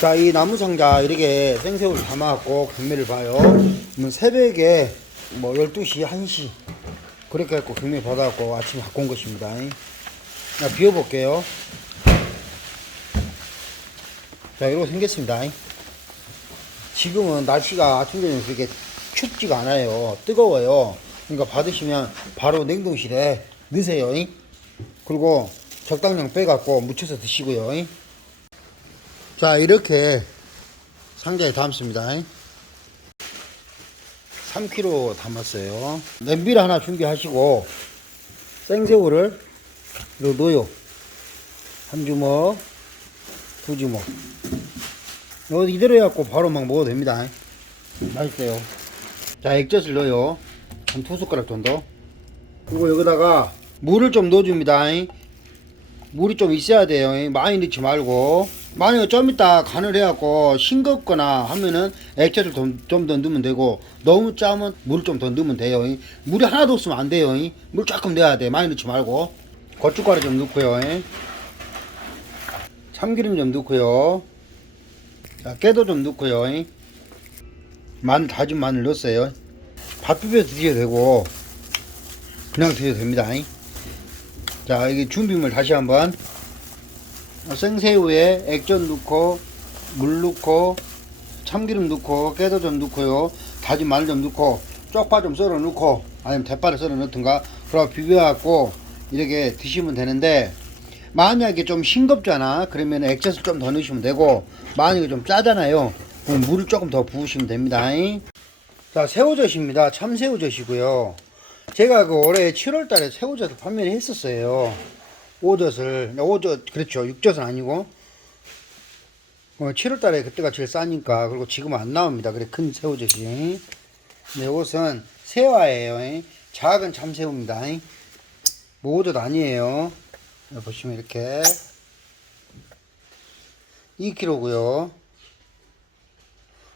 자, 이 나무 상자 이렇게 생새우를 담아갖고 경매를 봐요. 그러면 새벽에 뭐 12시, 1시 그렇게 해갖고 경매 받아갖고 아침에 갖고 온 것입니다. 자, 비워볼게요. 자, 이렇게 생겼습니다. 지금은 날씨가 아침 저녁 그렇게 춥지가 않아요. 뜨거워요. 그러니까 받으시면 바로 냉동실에 넣으세요. 그리고 적당량 빼갖고 무쳐서 드시고요. 자, 이렇게 상자에 담습니다. 3kg 담았어요. 냄비를 하나 준비하시고 생새우를 이렇게 넣어요. 한 주먹, 두 주먹. 이대로 해갖고 바로 막 먹어도 됩니다. 맛있어요. 자, 액젓을 넣어요. 한 2숟가락 정도. 그리고 여기다가 물을 좀 넣어줍니다. 물이 좀 있어야 돼요. 많이 넣지 말고. 만약에 좀 이따 간을 해갖고 싱겁거나 하면은 액젓을 좀 더 넣으면 되고, 너무 짜면 물을 좀 더 넣으면 돼요. 물이 하나도 없으면 안 돼요. 물 조금 넣어야 돼. 많이 넣지 말고. 고춧가루 좀 넣고요. 참기름 좀 넣고요. 자, 깨도 좀 넣고요. 마늘, 다진 마늘 넣었어요. 밥 비벼 드셔도 되고 그냥 드셔도 됩니다. 자, 이게 준비물 다시 한번. 생새우에 액젓 넣고 물 넣고 참기름 넣고 깨도 좀 넣고요. 다진 마늘 좀 넣고 쪽파 좀 썰어 넣고 아니면 대파를 썰어 넣든가 그러고 비벼갖고 이렇게 드시면 되는데, 만약에 좀 싱겁잖아 그러면 액젓을 좀 더 넣으시면 되고, 만약에 좀 짜잖아요 그럼 물을 조금 더 부으시면 됩니다. 자, 새우젓입니다. 참새우젓이고요. 제가 그 올해 7월달에 새우젓을 판매를 했었어요. 오젓을, 그렇죠. 육젓은 아니고 7월달에 그때가 제일 싸니까. 그리고 지금은 안 나옵니다. 그래, 큰 새우젓이. 근데 이것은 새와예요. 작은 참새우입니다. 뭐 오젓 아니에요. 보시면 이렇게 2kg고요.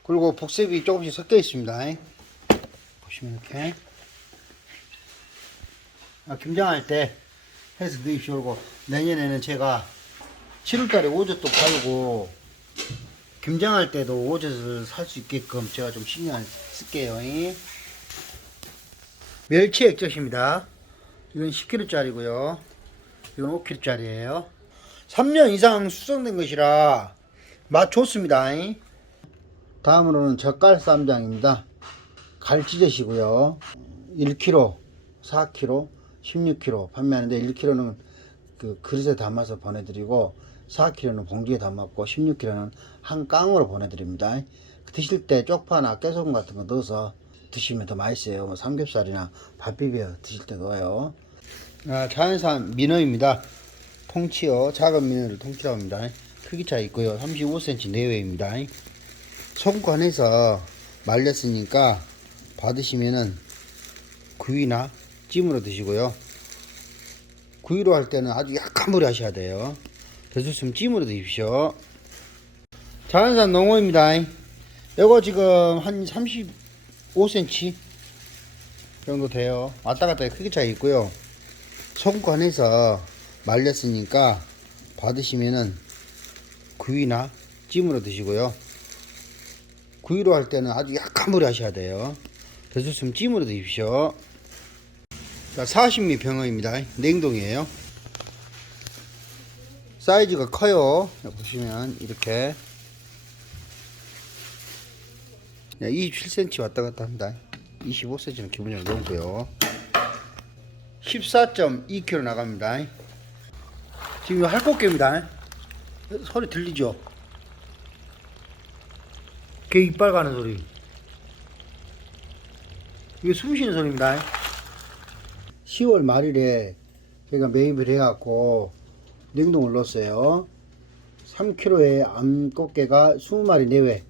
그리고 복습이 조금씩 섞여 있습니다. 보시면 이렇게. 김장할 때 해서 넣으시오. 그리고 내년에는 제가 7월달에 오젓도 팔고 김장할 때도 오젓을 살 수 있게끔 제가 좀 신경 쓸게요. 멸치 액젓입니다. 이건 10kg짜리고요. 이건 5kg짜리예요. 3년 이상 숙성된 것이라 맛 좋습니다. 다음으로는 젓갈 쌈장입니다. 갈치젓이고요. 1kg, 4kg, 16kg 판매하는데, 1kg는 그 그릇에 담아서 보내드리고 4kg는 봉지에 담았고 16kg는 한 깡으로 보내드립니다. 드실 때 쪽파나 깨소금 같은 거 넣어서 드시면 더 맛있어요. 뭐 삼겹살이나 밥 비벼 드실 때 넣어요. 자연산 민어입니다. 통치어, 작은 민어를 통치라고 합니다. 크기 차이 있고요. 35cm 내외입니다. 소금간해서 말렸으니까 받으시면은 구이나 찜으로 드시고요. 구이로 할 때는 아주 약한 불에 하셔야 돼요. 드셨으면 찜으로 드십시오. 자연산 농어입니다. 요거 지금 한 35cm 정도 돼요. 왔다 갔다 크기 차이 있고요. 소금간해서 말렸으니까 받으시면은 구이나 찜으로 드시고요. 구이로 할 때는 아주 약한 불에 하셔야 돼요. 드셨으면 찜으로 드십시오. 자, 40mm 병어입니다. 냉동이에요. 사이즈가 커요. 보시면 이렇게 27cm 왔다 갔다 합니다. 25cm는 기본적으로 넣고요. 14.2kg 나갑니다. 지금 할꽃게입니다. 소리 들리죠? 개 이빨 가는 소리. 이게 숨 쉬는 소리입니다. 10월 말일에 제가 매입을 해갖고 냉동을 넣었어요. 3kg의 암꽃게가 20마리 내외,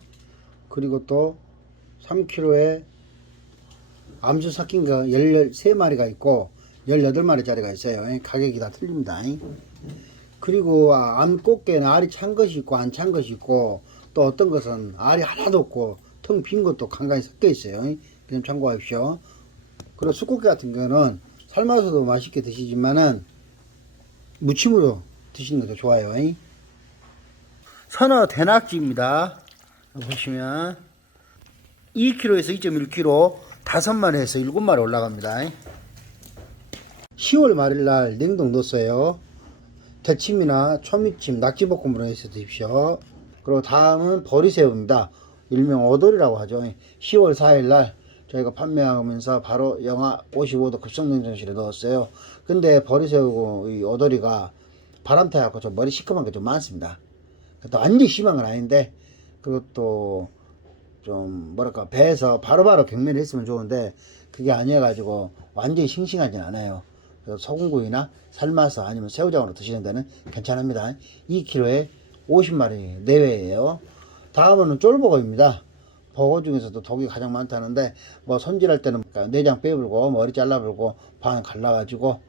그리고 또 3kg의 암수 삭힌 거 13마리가 있고 18마리짜리가 있어요. 가격이 다 틀립니다. 그리고 암꽃게는 알이 찬 것이 있고 안 찬 것이 있고, 또 어떤 것은 알이 하나도 없고 텅 빈 것도 간간히 섞여 있어요. 그럼 참고하십시오. 그리고 숯꽃게 같은 거는 삶아서도 맛있게 드시지만은 무침으로 드시는 것도 좋아요. 선어 대낙지입니다. 보시면 2kg에서 2.1kg 5마리에서 7마리 올라갑니다. 10월 말일날 냉동 넣었어요. 대침이나 초미침, 낙지볶음으로 해서 드십시오. 그리고 다음은 보리새우입니다. 일명 오돌이라고 하죠. 10월 4일날 저희가 판매하면서 바로 영하 55도 급성냉장실에 넣었어요. 근데 보리새우 이 오돌이가 바람 타갖고 좀 머리 시커먼 게 좀 많습니다. 또 완전히 심한 건 아닌데 그것도 좀 뭐랄까 배에서 바로바로 경매를 했으면 좋은데 그게 아니어가지고 완전히 싱싱하진 않아요. 그래서 소금구이나 삶아서 아니면 새우장으로 드시는 데는 괜찮습니다. 2kg에 50마리 내외예요. 다음은 쫄보고입니다. 보고 중에서도 독이 가장 많다는데 뭐 손질할 때는 내장 빼불고 머리 잘라불고 반 갈라가지고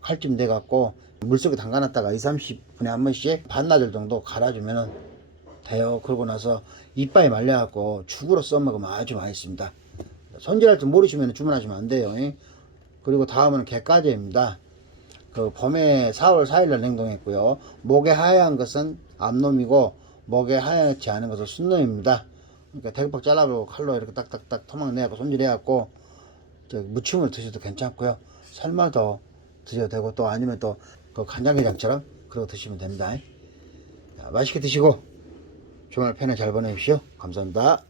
칼집 내갖고 물속에 담가놨다가 2~30분에 한 번씩 반나절 정도 갈아주면 돼요. 그러고 나서 이빨이 말려갖고 죽으로 써먹으면 아주 맛있습니다. 손질할 줄 모르시면 주문하시면 안 돼요. 그리고 다음은 게까지입니다. 그 봄에 4월 4일날 냉동했고요. 목에 하얀 것은 암놈이고 목에 하얗지 않은 것은 순놈입니다. 그러니까 대박박 잘라보고 칼로 이렇게 딱딱딱 토막 내갖고 손질해갖고 무침을 드셔도 괜찮고요. 삶아도 드셔도 되고 또 아니면 또 그 간장게장처럼 그러고 드시면 됩니다. 자, 맛있게 드시고 주말 편에 잘 보내십시오. 감사합니다.